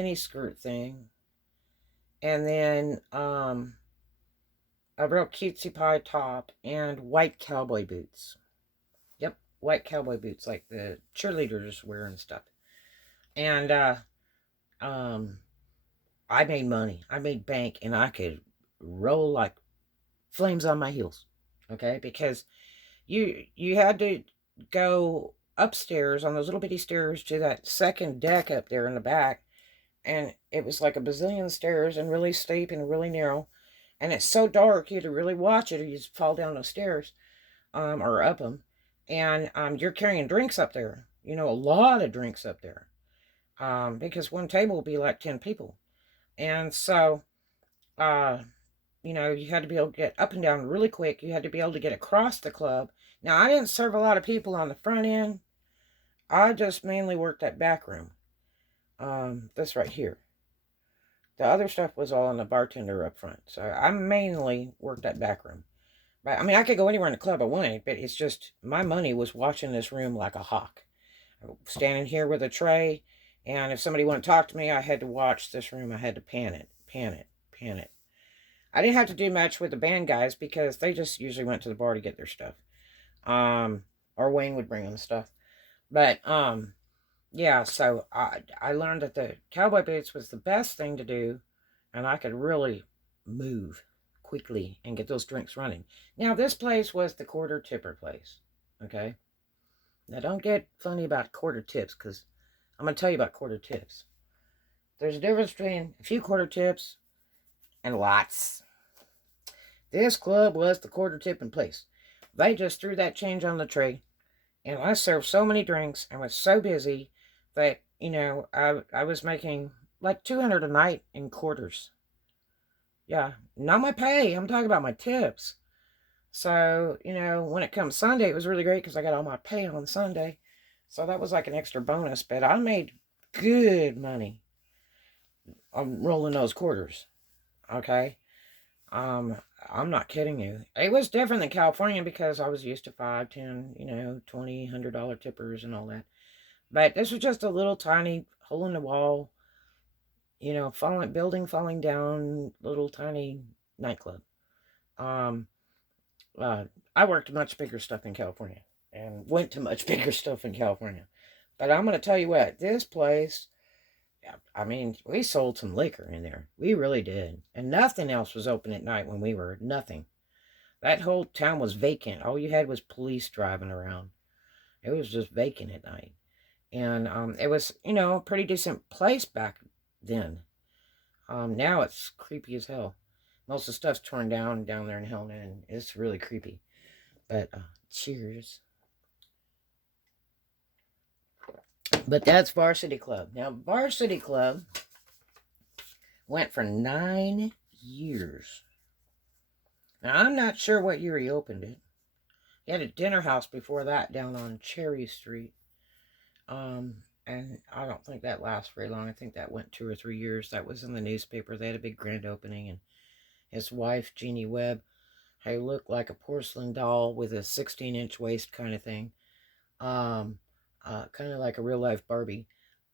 mini skirt thing, and then a real cutesy pie top and white cowboy boots. Yep, white cowboy boots like the cheerleaders wear and stuff. And um I made money. I made bank, and I could roll like flames on my heels. Okay? Because you had to go upstairs on those little bitty stairs to that second deck up there in the back, and it was like a bazillion stairs and really steep and really narrow, and it's so dark you had to really watch it or you just fall down those stairs, or up them, and you're carrying drinks up there, a lot of drinks up there, because one table will be like 10 people, and so uh you had to be able to get up and down really quick. You had to be able to get across the club. Now, I didn't serve a lot of people on the front end. I just mainly worked that back room. This right here. The other stuff was all on the bartender up front. So I mainly worked that back room. But I mean, I could go anywhere in the club I wanted, but it's just my money was watching this room like a hawk. Standing here with a tray, and if somebody wanted to talk to me, I had to watch this room. I had to pan it, pan it, pan it. I didn't have to do much with the band guys because they just usually went to the bar to get their stuff. Or Wayne would bring them stuff. But yeah, so I learned that the cowboy boots was the best thing to do, and I could really move quickly and get those drinks running. Now, this place was the quarter tipper place. Okay? Now, don't get funny about quarter tips, because I'm going to tell you about quarter tips. There's a difference between a few quarter tips and lots. This club was the quarter tipping place. They just threw that change on the tray, and I served so many drinks and was so busy that, I was making like 200 a night in quarters. Yeah, not my pay. I'm talking about my tips. So, when it comes Sunday, it was really great because I got all my pay on Sunday. So that was like an extra bonus, but I made good money on rolling those quarters. Okay? I'm not kidding you. It was different than California because I was used to 5, 10, $20, $100 tippers and all that. But this was just a little tiny hole in the wall, falling down, little tiny nightclub. Um, I worked much bigger stuff in California and went to much bigger stuff in California. But I'm going to tell you what, this place, I mean, we sold some liquor in there. We really did. And nothing else was open at night when we were. Nothing. That whole town was vacant. All you had was police driving around. It was just vacant at night. And it was, a pretty decent place back then. Now it's creepy as hell. Most of the stuff's torn down there in Helena, and it's really creepy. But cheers. But that's Varsity Club. Now, Varsity Club went for 9 years. Now, I'm not sure what year he opened it. He had a dinner house before that down on Cherry Street. And I don't think that lasts very long. I think that went 2 or 3 years. That was in the newspaper. They had a big grand opening, and his wife, Jeannie Webb, he looked like a porcelain doll with a 16-inch waist kind of thing. Kind of like a real life Barbie.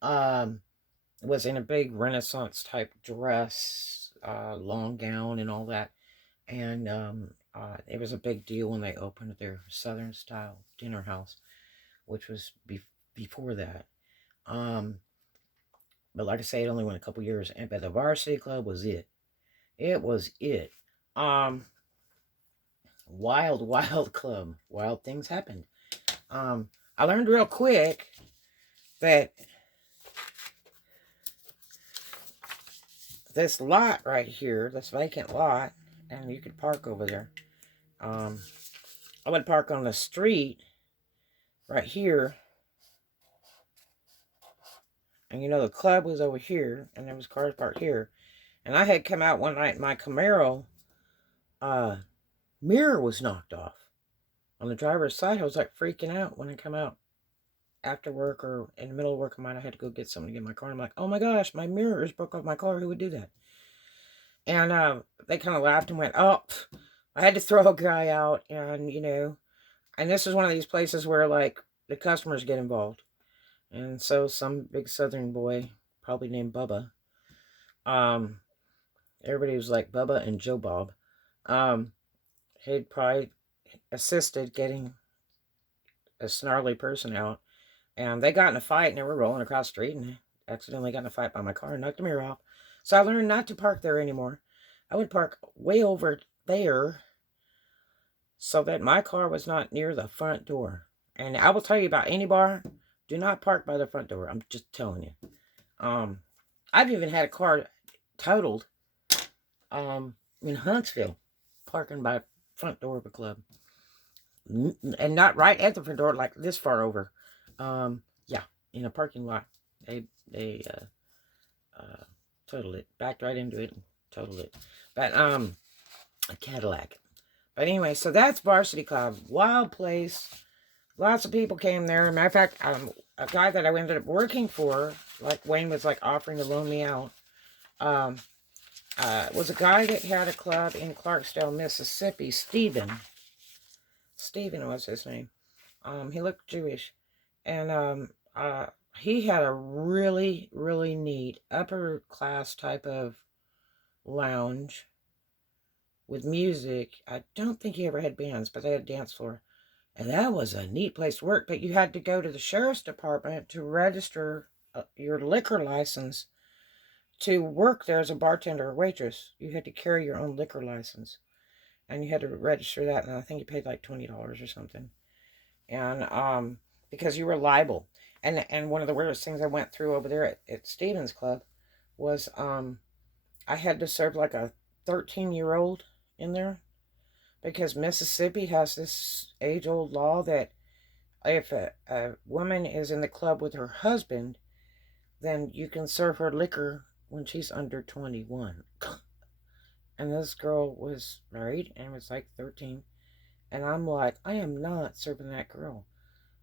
Was in a big Renaissance type dress, long gown and all that. And it was a big deal when they opened their Southern style dinner house, which was before that. But like I say, it only went a couple years. But the Varsity Club was it. It was it. Wild, wild club. Wild things happened. I learned real quick that this lot right here, this vacant lot, and you could park over there. I would park on the street right here. And the club was over here, and there was cars parked here. And I had come out one night, and my Camaro mirror was knocked off on the driver's side. I was like freaking out when I come out after work or in the middle of work. I might have had to go get something to get my car. And I'm like, oh my gosh, my mirror is broke off my car. Who would do that? And they kind of laughed and went, oh, I had to throw a guy out. And, and this is one of these places where like the customers get involved. And so some big Southern boy probably named Bubba. Um, Everybody was like Bubba and Joe Bob. Um, he'd probably assisted getting a snarly person out. And they got in a fight and they were rolling across the street and accidentally got in a fight by my car and knocked the mirror off. So I learned not to park there anymore. I would park way over there so that my car was not near the front door. And I will tell you about any bar, do not park by the front door. I'm just telling you. I've even had a car totaled in Huntsville, parking by front door of a club. And not right at the front door, like this far over. Yeah, in a parking lot. They totaled it. Backed right into it and totaled it. But, a Cadillac. But anyway, so that's Varsity Club. Wild place. Lots of people came there. Matter of fact, a guy that I ended up working for, like Wayne was like offering to loan me out, was a guy that had a club in Clarksdale, Mississippi. Stephen was his name. He looked Jewish. And he had a really, really neat upper class type of lounge with music. I don't think he ever had bands, but they had a dance floor. And that was a neat place to work. But you had to go to the sheriff's department to register your liquor license to work there as a bartender or waitress. You had to carry your own liquor license. And you had to register that. And I think you paid like $20 or something. And because you were liable. And one of the weirdest things I went through over there at Stevens Club was I had to serve like a 13-year-old in there, because Mississippi has this age-old law that if a woman is in the club with her husband, then you can serve her liquor when she's under 21. And this girl was married and was like 13. And I'm like, I am not serving that girl.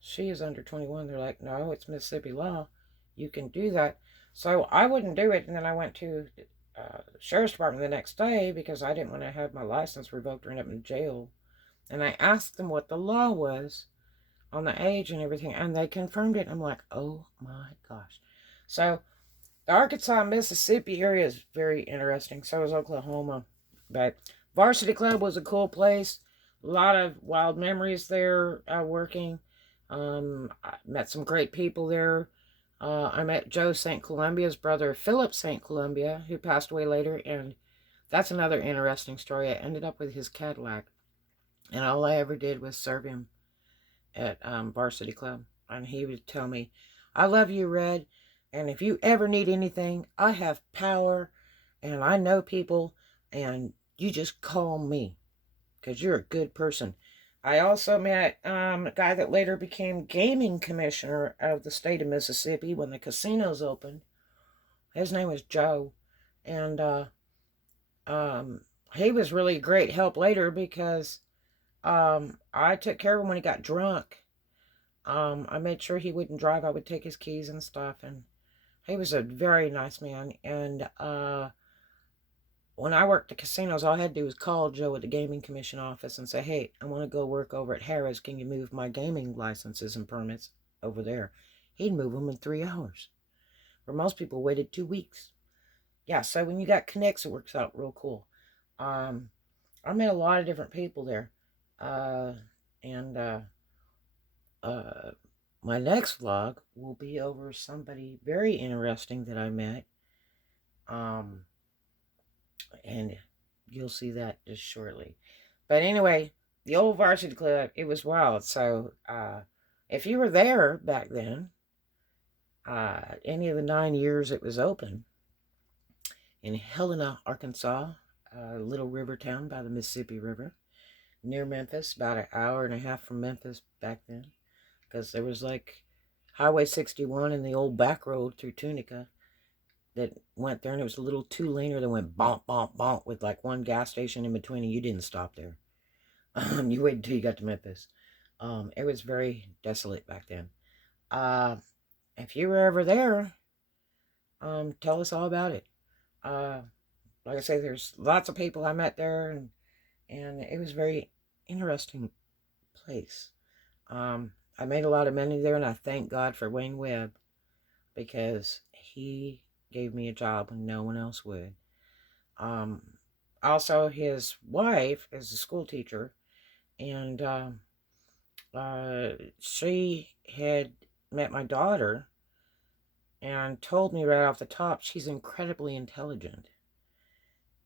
She is under 21. They're like, no, it's Mississippi law. You can do that. So I wouldn't do it. And then I went to the sheriff's department the next day because I didn't want to have my license revoked or end up in jail. And I asked them what the law was on the age and everything. And they confirmed it. I'm like, oh my gosh. So the Arkansas, Mississippi area is very interesting. So is Oklahoma. But Varsity Club was a cool place. A lot of wild memories there working. I met some great people there. I met Joe St. Columbia's brother, Philip St. Columbia, who passed away later. And that's another interesting story. I ended up with his Cadillac. And all I ever did was serve him at Varsity Club. And he would tell me, I love you, Red. And if you ever need anything, I have power. And I know people. And you just call me. Because you're a good person. I also met a guy that later became gaming commissioner of the state of Mississippi when the casinos opened. His name was Joe. And he was really a great help later because I took care of him when he got drunk. I made sure he wouldn't drive. I would take his keys and stuff. And he was a very nice man. And when I worked at casinos, all I had to do was call Joe at the Gaming Commission office and say, hey, I want to go work over at Harris. Can you move my gaming licenses and permits over there? He'd move them in 3 hours. Where most people waited 2 weeks. Yeah, so when you got connects, it works out real cool. I met a lot of different people there. My next vlog will be over somebody very interesting that I met. And you'll see that just shortly. But anyway, the old Varsity Club, it was wild. So if you were there back then, any of the 9 years it was open, in Helena, Arkansas, a little river town by the Mississippi River, near Memphis, about an hour and a half from Memphis back then, because there was like Highway 61 and the old back road through Tunica that went there, and it was a little two-laner that went bonk, bonk, bonk with like one gas station in between, and you didn't stop there. You waited until you got to Memphis. It was very desolate back then. If you were ever there, tell us all about it. Like I say, there's lots of people I met there, and it was a very interesting place. I made a lot of money there, and I thank God for Wayne Webb, because he gave me a job when no one else would. Um, Also, his wife is a school teacher, and she had met my daughter and told me right off the top she's incredibly intelligent.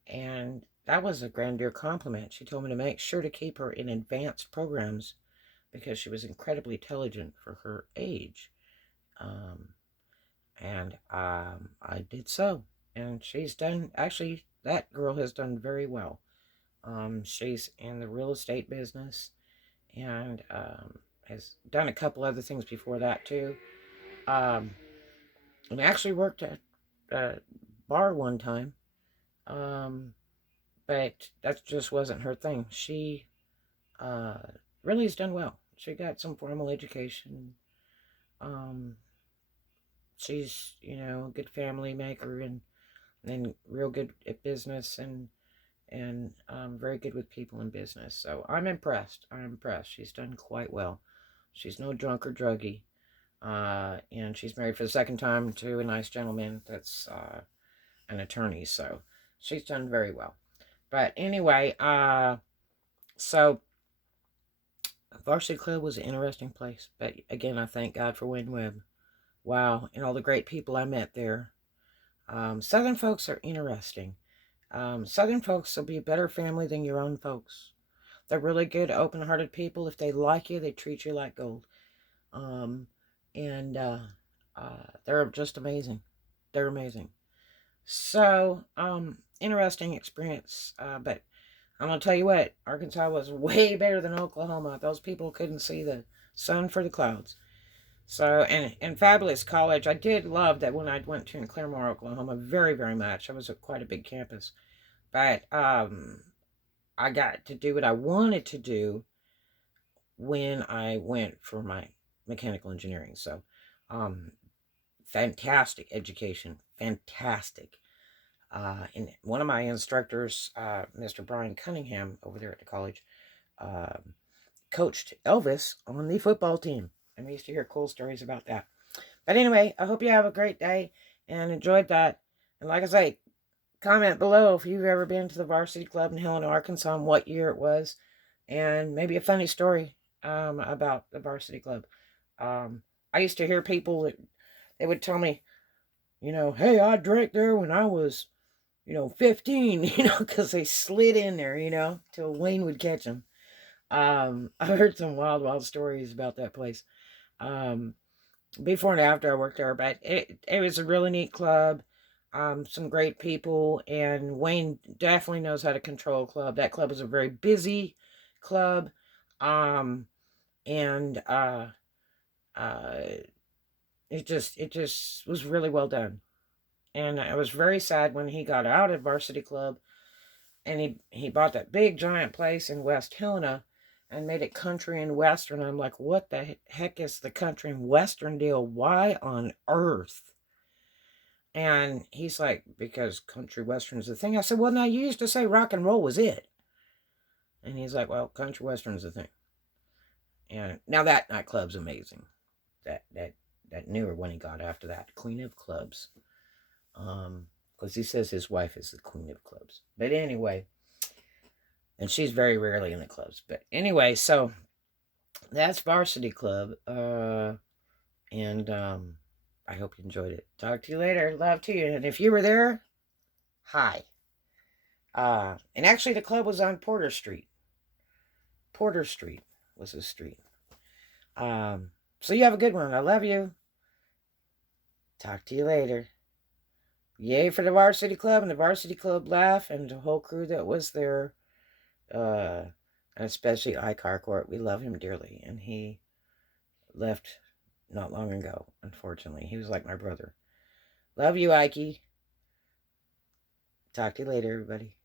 And that was a grandeur compliment. She told me to make sure to keep her in advanced programs because she was incredibly intelligent for her age. Um, and I did so. And she's done, actually, that girl has done very well. She's in the real estate business and has done a couple other things before that too. Um, and actually worked at a bar one time. Um, but that just wasn't her thing. She uh, really has done well. She got some formal education. Um, she's, a good family maker and real good at business and very good with people in business. So I'm impressed. I'm impressed. She's done quite well. She's no drunk or druggy. And she's married for the second time to a nice gentleman that's an attorney. So she's done very well. But anyway, so Varsity Club was an interesting place. But again, I thank God for Wayne Webb. Wow, and all the great people I met there. Southern folks are interesting. Southern folks will be a better family than your own folks. They're really good, open-hearted people. If they like you, they treat you like gold. Um, and they're just amazing. They're amazing. So, interesting experience. But I'm going to tell you what, Arkansas was way better than Oklahoma. Those people couldn't see the sun for the clouds. So, and fabulous college. I did love that when I went to in Claremore, Oklahoma, very, very much. I was at quite a big campus. But I got to do what I wanted to do when I went for my mechanical engineering. So, fantastic education. Fantastic. And one of my instructors, Mr. Brian Cunningham, over there at the college, coached Elvis on the football team. And we used to hear cool stories about that. But anyway, I hope you have a great day and enjoyed that. And like I say, comment below if you've ever been to the Varsity Club in Helena, Arkansas, and what year it was. And maybe a funny story about the Varsity Club. I used to hear people that they would tell me, hey, I drank there when I was 15, because they slid in there, till Wayne would catch them. I heard some wild, wild stories about that place. Before and after I worked there, but it was a really neat club. Some great people, and Wayne definitely knows how to control a club. That club was a very busy club. And it just was really well done. And I was very sad when he got out of Varsity Club and he bought that big giant place in West Helena and made it country and western. I'm like, what the heck is the country and western deal? Why on earth? And he's like, because country western is the thing. I said, well, now you used to say rock and roll was it. And he's like, well, country western is the thing. And now that nightclub's amazing. That newer one he got after that, Queen of Clubs. Because he says his wife is the queen of clubs. But anyway, and she's very rarely in the clubs. But anyway, so that's Varsity Club. And I hope you enjoyed it. Talk to you later. Love to you. And if you were there, hi. And actually the club was on Porter Street. Porter Street was the street. So you have a good one. I love you. Talk to you later. Yay for the Varsity Club and the Varsity Club Laugh and the whole crew that was there. And especially Ike Harcourt. We love him dearly. And he left not long ago, unfortunately. He was like my brother. Love you, Ikey. Talk to you later, everybody.